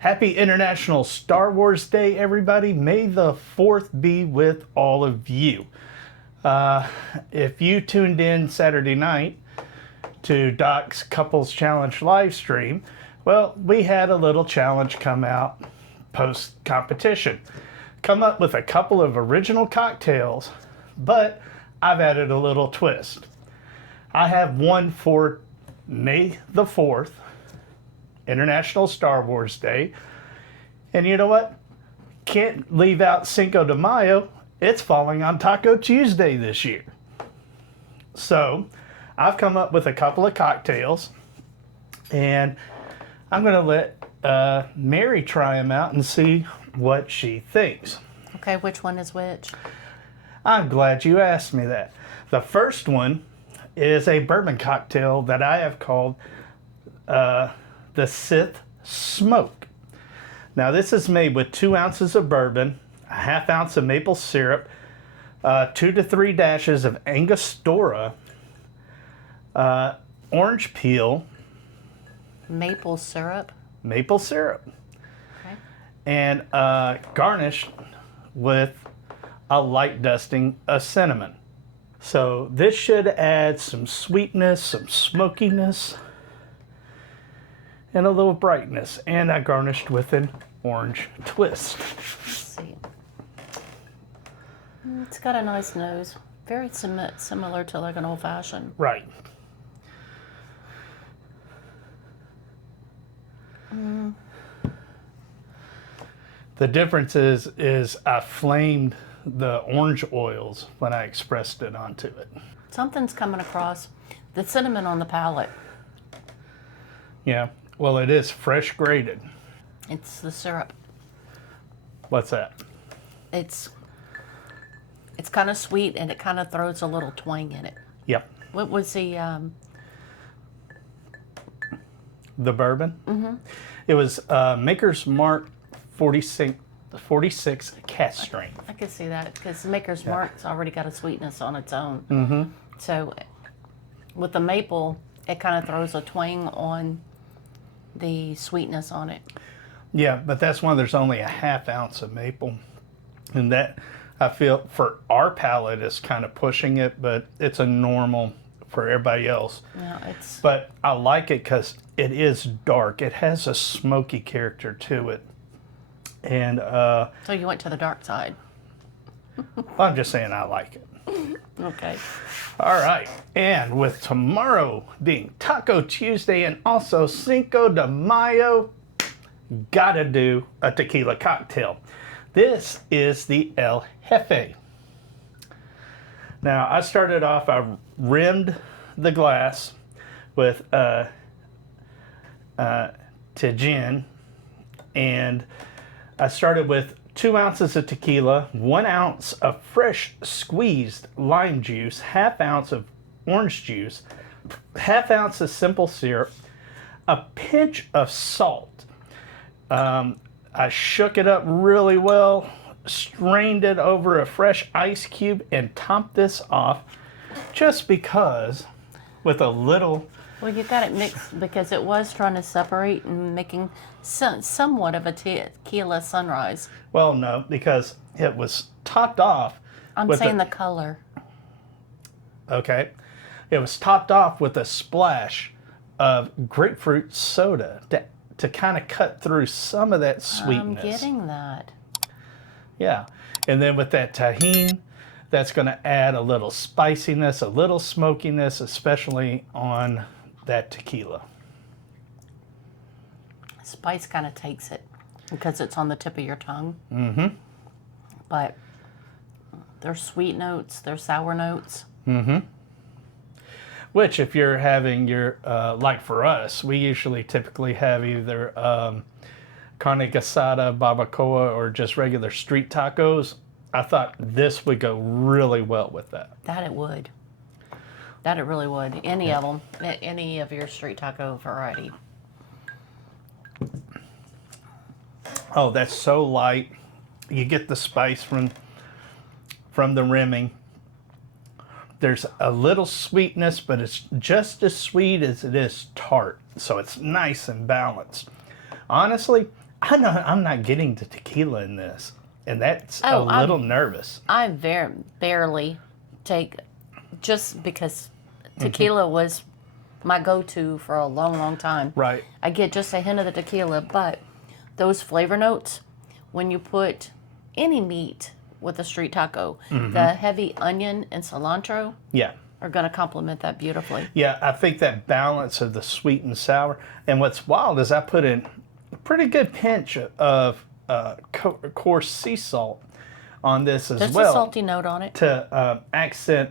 Happy International Star Wars Day, everybody. May the 4th be with all of you. If you tuned in Saturday night to Doc's Couples Challenge live stream, well, we had a little challenge come out post-competition. Come up with a couple of original cocktails, but I've added a little twist. I have one for May the 4th, International Star Wars Day. And you know what? Can't leave out Cinco de Mayo. It's falling on Taco Tuesday this year. So I've come up with a couple of cocktails, and I'm going to let Mary try them out and see what she thinks. Okay, which one is which? I'm glad you asked me that. The first one is a bourbon cocktail that I have called the Sith Smoke. Now this is made with 2 ounces of bourbon, a half ounce of maple syrup, 2 to 3 dashes of Angostura, orange peel, Maple syrup. Okay. And garnished with a light dusting of cinnamon. So this should add some sweetness, some smokiness, and a little brightness. And I garnished with an orange twist. Let's see. It's got a nice nose. Very similar to like an old fashioned. Right. The difference is I flamed the orange oils when I expressed it onto it. Something's coming across. The cinnamon on the palate. Yeah, well, it is fresh grated. It's the syrup. What's that? It's kind of sweet, and it kind of throws a little twang in it. Yep. What was the bourbon? Mm-hmm. It was Maker's Mark 46 cast strength. I could see that because Maker's Mark's already got a sweetness on its own. Mm-hmm. So with the maple, it kind of throws a twang on the sweetness on it. Yeah, but that's one there's only a half ounce of maple. And that, I feel, for our palate is kind of pushing it, but it's a normal for everybody else. Yeah, But I like it because it is dark. It has a smoky character to it. And so you went to the dark side. I'm just saying I like it. Okay. All right. And with tomorrow being Taco Tuesday and also Cinco de Mayo, gotta do a tequila cocktail. This is the El Jefe. Now, I started off, I rimmed the glass with Tajin, and I started with 2 ounces of tequila, 1 ounce of fresh squeezed lime juice, half ounce of orange juice, half ounce of simple syrup, a pinch of salt. I shook it up really well, strained it over a fresh ice cube, and topped this off just because with a little... Well, you got it mixed because it was trying to separate and making somewhat of a tequila sunrise. Well, no, because it was topped off. I'm saying the color. Okay. It was topped off with a splash of grapefruit soda to kind of cut through some of that sweetness. I'm getting that. Yeah. And then with that tahini, that's going to add a little spiciness, a little smokiness, especially on that tequila. Spice kind of takes it because it's on the tip of your tongue. Mm-hmm. But there's sweet notes, there's sour notes. Mm-hmm. Which, if you're having your, like for us, we usually typically have either carne asada, barbacoa, or just regular street tacos. I thought this would go really well with that. That it would. That it really would. Any of them, any of your street taco variety. Oh, that's so light. You get the spice from the rimming. There's a little sweetness, but it's just as sweet as it is tart. So it's nice and balanced. Honestly, I'm not getting the tequila in this, and that's a Oh, little nervous. I barely take, just because tequila was my go-to for a long, long time. Right. I get just a hint of the tequila, but those flavor notes, when you put any meat with a street taco, the heavy onion and cilantro Yeah. are going to complement that beautifully. Yeah, I think that balance of the sweet and sour. And what's wild is I put in a pretty good pinch of coarse sea salt on this as There's well a salty note on it. to accent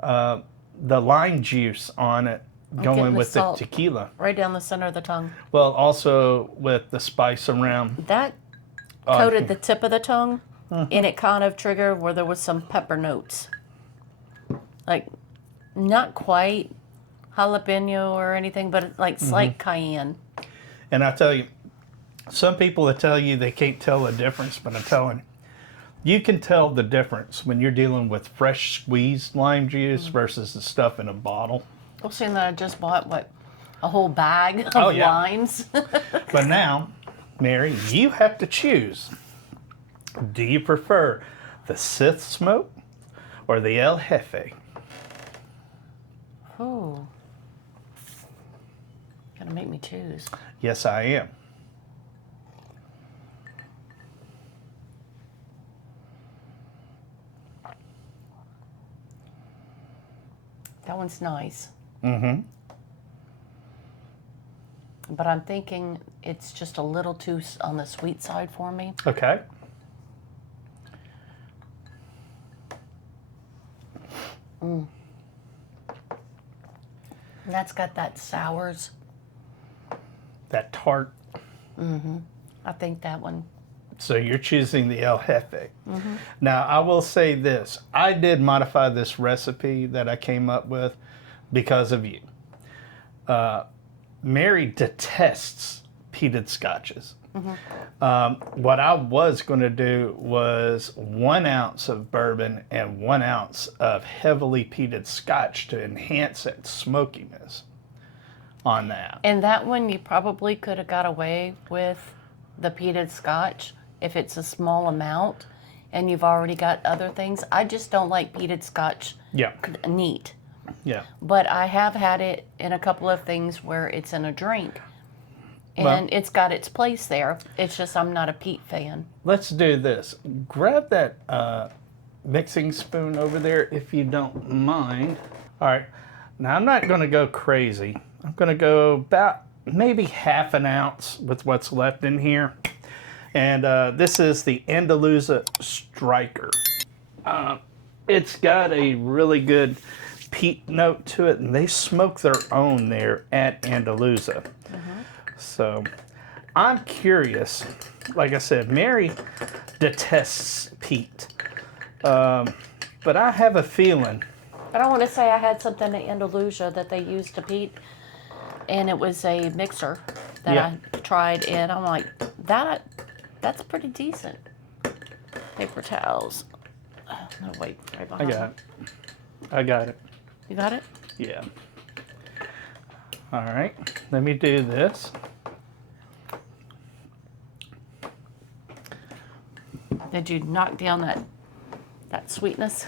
the lime juice on it getting going the with the salt. tequila. Right down the center of the tongue. Well, also with the spice around. That coated the tip of the tongue, and it kind of triggered where there was some pepper notes. Like, not quite jalapeno or anything, but like slight cayenne. And I tell you, some people that tell you they can't tell the difference, but I'm telling you can tell the difference when you're dealing with fresh squeezed lime juice versus the stuff in a bottle. Well, seeing that I just bought, a whole bag of limes. But now, Mary, you have to choose. Do you prefer the Sith Smoke or the El Jefe? Ooh. Gonna make me choose. Yes, I am. That one's nice. Mm-hmm. But I'm thinking it's just a little too on the sweet side for me. Okay. And that's got that sours. That tart. I think that one. So you're choosing the El Jefe. Now, I will say this. I did modify this recipe that I came up with because of you. Mary detests peated scotches. What I was going to do was 1 ounce of bourbon and 1 ounce of heavily peated scotch to enhance that smokiness on that. And that one you probably could have got away with the peated scotch if it's a small amount and you've already got other things. I just don't like peated scotch Yeah. neat. Yeah. But I have had it in a couple of things where it's in a drink. And Well- it's got its place there. It's just I'm not a peat fan. Let's do this. Grab that mixing spoon over there if you don't mind. All right. Now, I'm not going to go crazy. I'm going to go about maybe half an ounce with what's left in here. And this is the Andalusia Striker. It's got a really good peat note to it, and they smoke their own there at Andalusia. So I'm curious. Like I said, Mary detests peat. But I have a feeling. But I want to say I had something at Andalusia that they used to peat, and it was a mixer that Yeah. I tried, and I'm like, that's pretty decent. Paper towels. No, wait, right I behind. got it. I got it. You got it? Yeah. All right. Let me do this. Did you knock down that sweetness?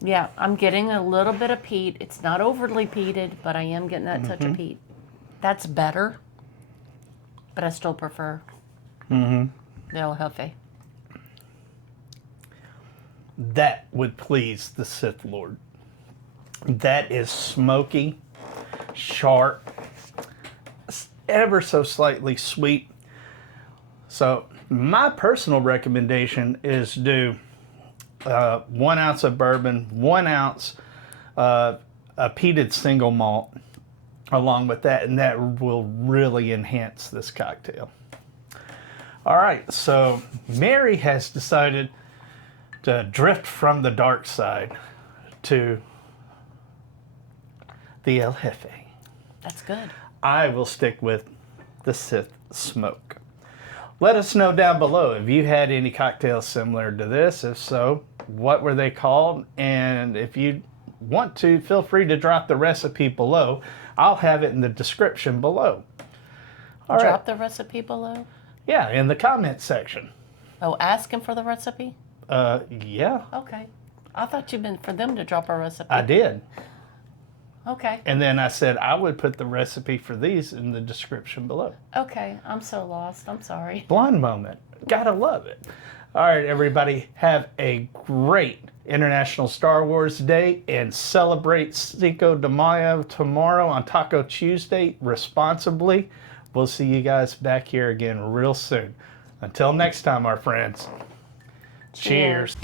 Yeah, I'm getting a little bit of peat. It's not overly peated, but I am getting that touch of peat. That's better, but I still prefer the El Jefe. That would please the Sith Lord. That is smoky, sharp, ever so slightly sweet. So my personal recommendation is do 1 ounce of bourbon, 1 ounce a peated single malt along with that, and that will really enhance this cocktail. All right, so Mary has decided to drift from the dark side to the El Jefe. That's good. I will stick with the Sith Smoke. Let us know down below if you had any cocktails similar to this. If so, what were they called? And if you want to, feel free to drop the recipe below. I'll have it in the description below. All right. Drop the recipe below? Yeah, in the comment section. Oh, ask him for the recipe? Yeah, Okay. I thought you meant for them to drop a recipe. I did. Okay. And then I said I would put the recipe for these in the description below. Okay. I'm so lost. I'm sorry. Blind moment. Gotta love it. All right, everybody, have a great International Star Wars Day and celebrate Cinco de Mayo tomorrow on Taco Tuesday responsibly. We'll see you guys back here again real soon. Until next time, our friends. Cheers.